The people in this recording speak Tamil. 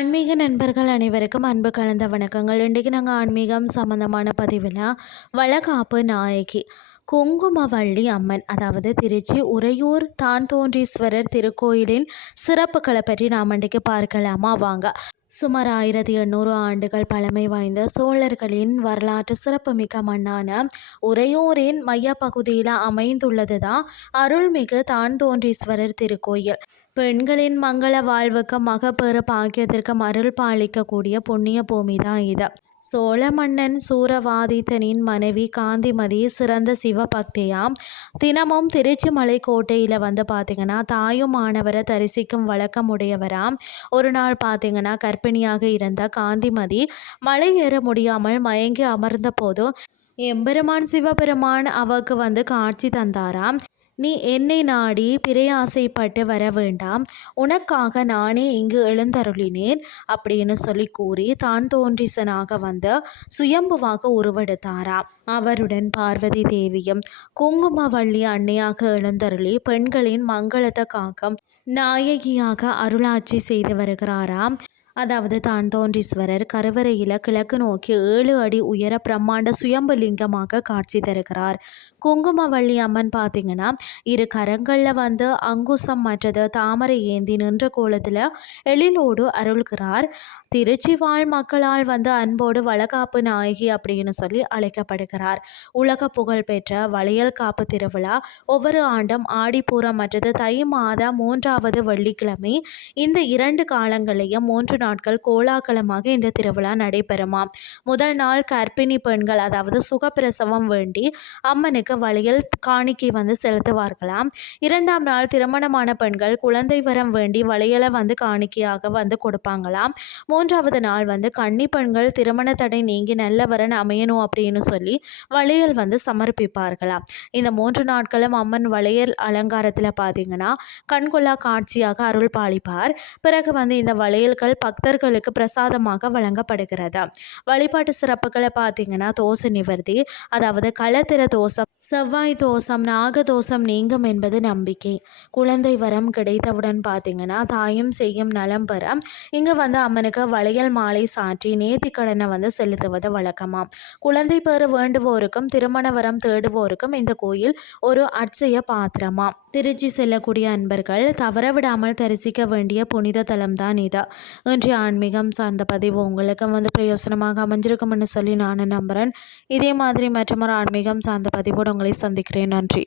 ஆன்மீக நண்பர்கள் அனைவருக்கும் அன்பு கலந்த வணக்கங்கள். இன்றைக்கு நாங்கள் ஆன்மீகம் சம்பந்தமான பதிவில் வளகாப்பு நாயகி குங்குமவள்ளி அம்மன், அதாவது திருச்சி உறையூர் தான்தோன்றீஸ்வரர் திருக்கோயிலின் சிறப்புகளை பற்றி நாம் இன்றைக்கு பார்க்கலாமா? வாங்க. சுமார் 1800 ஆண்டுகள் பழமை வாய்ந்த சோழர்களின் வரலாற்று சிறப்புமிக்க மண்ணான உறையூரின் மையப்பகுதியில் அமைந்துள்ளது தான் அருள்மிகு தான்தோன்றீஸ்வரர் திருக்கோயில். பெண்களின் மங்கள வாழ்வுக்கும் மகப்பேறு பாக்கியத்திற்கும் அருள் பாலிக்கக்கூடிய புண்ணிய பூமி தான் இது. சோழ மன்னன் சூரவாதித்தனின் மனைவி காந்திமதி சிறந்த சிவபக்தியாம். தினமும் திருச்சி மலைக்கோட்டையில் வந்து பார்த்திங்கன்னா தாயுமானவரை தரிசிக்கும் வழக்கம் உடையவராம். ஒரு நாள் பார்த்திங்கன்னா கர்ப்பிணியாக இருந்த காந்திமதி மலை ஏற முடியாமல் மயங்கி அமர்ந்த போது எம்பெருமான் சிவபெருமான் அவருக்கு வந்து காட்சி தந்தாராம். நீ என்னை நாடி பிரயாசைப்பட்டு வர வேண்டாம், உனக்காக நானே இங்கு எழுந்தருளினேன் அப்படின்னு சொல்லி கூறி தான் தோன்றிசனாக வந்து சுயம்புவாக உருவெடுத்தாராம். அவருடன் பார்வதி தேவியும் குங்குமவள்ளி அன்னையாக எழுந்தருளி பெண்களின் மங்களத்தை காக்கும் நாயகியாக அருளாட்சி செய்து வருகிறாராம். அதாவது தான்தோன்றீஸ்வரர் கருவறையில் கிழக்கு நோக்கி 7 அடி உயர பிரம்மாண்ட சுயம்பு லிங்கமாக காட்சி தருகிறார். குங்குமவள்ளி அம்மன் பார்த்திங்கன்னா இரு கரங்களில் வந்து அங்குசம் மற்றது தாமரை ஏந்தி நின்ற கோலத்தில் எழிலோடு அருள்கிறார். திருச்சி வாழ் மக்களால் வந்து அன்போடு வளகாப்பு நாயகி அப்படின்னு சொல்லி அழைக்கப்படுகிறார். உலக புகழ் பெற்ற வளையல் காப்பு திருவிழா ஒவ்வொரு ஆண்டும் ஆடிப்பூரம் மற்றது தை மாத 3வது வெள்ளிக்கிழமை இந்த 2 காலங்களையும் 3 நாட்கள் கோலாகலமாக இந்த திருவிழா நடைபெறுமாம். முதல் நாள் கர்ப்பிணி பெண்கள், அதாவது சுகப்பிரசவம் வேண்டி அம்மனுக்கு வளையல் காணிக்கை வந்து செலுத்துவார்களாம். 2ஆம் நாள் திருமணமான பெண்கள் குழந்தை வரம் வேண்டி வளையலை வந்து காணிக்கையாக வந்து கொடுப்பாங்களாம். 3வது நாள் வந்து கன்னி பெண்கள் திருமண தடை நீங்கி நல்ல வரன் அமையணும் அப்படின்னு சொல்லி வளையல் வந்து சமர்ப்பிப்பார்களாம். இந்த 3 நாட்களும் அம்மன் வளையல் அலங்காரத்தில் பார்த்தீங்கன்னா கண்கொள்ளா காட்சியாக அருள் பாலிப்பார். பிறகு வந்து இந்த வளையல்கள் பக்தர்களுக்கு பிரசாதமாக வழங்கப்படுகிறது. வழிபாட்டு சிறப்புகளை பார்த்தீங்கன்னா தோசை நிவர்த்தி, அதாவது களத்திர தோஷம், செவ்வாய் தோஷம், நாகதோஷம் நீங்கும் என்பது நம்பிக்கை. குழந்தை வரம் கிடைத்தவுடன் பார்த்தீங்கன்னா தாயும் செய்யும் நலம் பெற இங்கே வந்து அம்மனுக்கு வளையல் மாலை சாற்றி நேர்த்திக்கடனை வந்து செலுத்துவது வழக்கமாம். குழந்தை பெற வேண்டுவோருக்கும் திருமண வரம் தேடுவோருக்கும் இந்த கோயில் ஒரு அட்சய பாத்திரமாம். திருச்சி செல்லக்கூடிய அன்பர்கள் தவறவிடாமல் தரிசிக்க வேண்டிய புனித தலம் தான் இது. இன்றைய ஆன்மீகம் சார்ந்த பதிவு உங்களுக்கு வந்து பிரயோசனமாக அமைஞ்சிருக்கும்னு சொல்லி நான் நம்புகிறேன். இதே மாதிரி மற்றொரு ஆன்மீகம் சார்ந்த பதிவோடு உங்களை சந்திக்கிறேன். நன்றி.